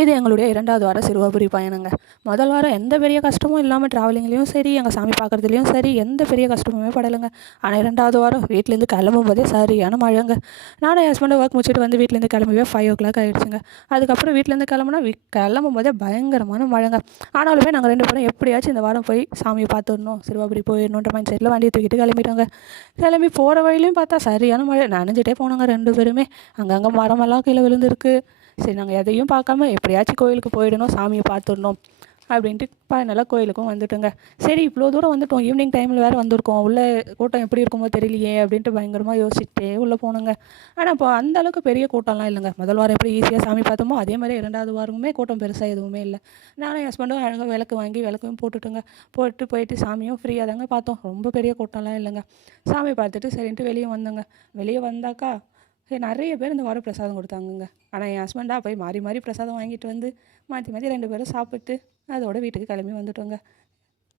இது எங்களுடைய 2வது வார சிறுவாபுரி பயணங்க. முதல் வாரம் எந்த பெரிய கஷ்டமும் இல்லாமல் ட்ராவலிங்லேயும் சரி, எங்கள் சாமி பார்க்குறதுலையும் சரி, எந்த பெரிய கஷ்டமுமே படலைங்க. ஆனால் 2வது வாரம் வீட்டிலேருந்து கிளம்பும்போதே சரியான மழைங்க. நானும் என் ஹஸ்பண்டும் ஒர்க் முடிச்சுட்டு வந்து வீட்டிலேருந்து கிளம்பவே 5 ஆகிடுச்சுங்க. அதுக்கப்புறம் வீட்டிலேருந்து கிளம்புனா கிளம்பும்போதே பயங்கரமான மழைங்க. ஆனாலுமே நாங்கள் 2 பேரும் எப்படியாச்சும் இந்த வாரம் போய் சாமியை பார்த்துடணும், சிறுவாபுரி போயிடணுன்ற மைண்ட் செட்டில் வண்டியை தூக்கிட்டு கிளம்பிட்டோங்க. கிளம்பி போகிற வழியிலையும் பார்த்தா சரியான மழை. நனைஞ்சிட்டே போனோங்க 2 பேருமே. அங்கங்கே மரமெல்லாம் கீழே விழுந்துருக்கு. சரி, நாங்கள் எதையும் பார்க்காம எப்படியாச்சும் கோயிலுக்கு போயிடணும், சாமியை பார்த்துடணும் அப்படின்ட்டு ஃபைனலாக கோயிலுக்கும் வந்துட்டோங்க. சரி, இவ்வளோ தூரம் வந்துட்டோம், ஈவினிங் டைமில் வேறு வந்திருக்கோம், உள்ளே கூட்டம் எப்படி இருக்குமோ தெரியலையே அப்படின்ட்டு பயங்கரமாக யோசிச்சுட்டே உள்ளே போனோங்க. ஆனால் இப்போ அந்த அளவுக்கு பெரிய கூட்டம்லாம் இல்லைங்க. முதல் வாரம் எப்படி ஈஸியாக சாமி பார்த்தோமோ அதே மாதிரி 2வது வாரமுமே கூட்டம் பெருசாக எதுவுமே இல்லை. நானும் என் ஹஸ்பண்டும் அழகாக விளக்கு வாங்கி விளக்கும் போட்டுட்டோங்க. போயிட்டு சாமியும் ஃப்ரீயாக தாங்க பார்த்தோம். ரொம்ப பெரிய கூட்டம்லாம் இல்லைங்க. சாமி பார்த்துட்டு சரின்ட்டு வெளியே வந்தோங்க. வெளியே வந்தாக்கா சரி, நிறைய பேர் இந்த வாரம் பிரசாதம் கொடுத்தாங்கங்க. ஆனால் என் ஹஸ்பண்டாக போய் மாறி மாறி பிரசாதம் வாங்கிட்டு வந்து மாற்றி மாற்றி 2 பேரும் சாப்பிட்டு அதோட வீட்டுக்கு கிளம்பி வந்துட்டோங்க.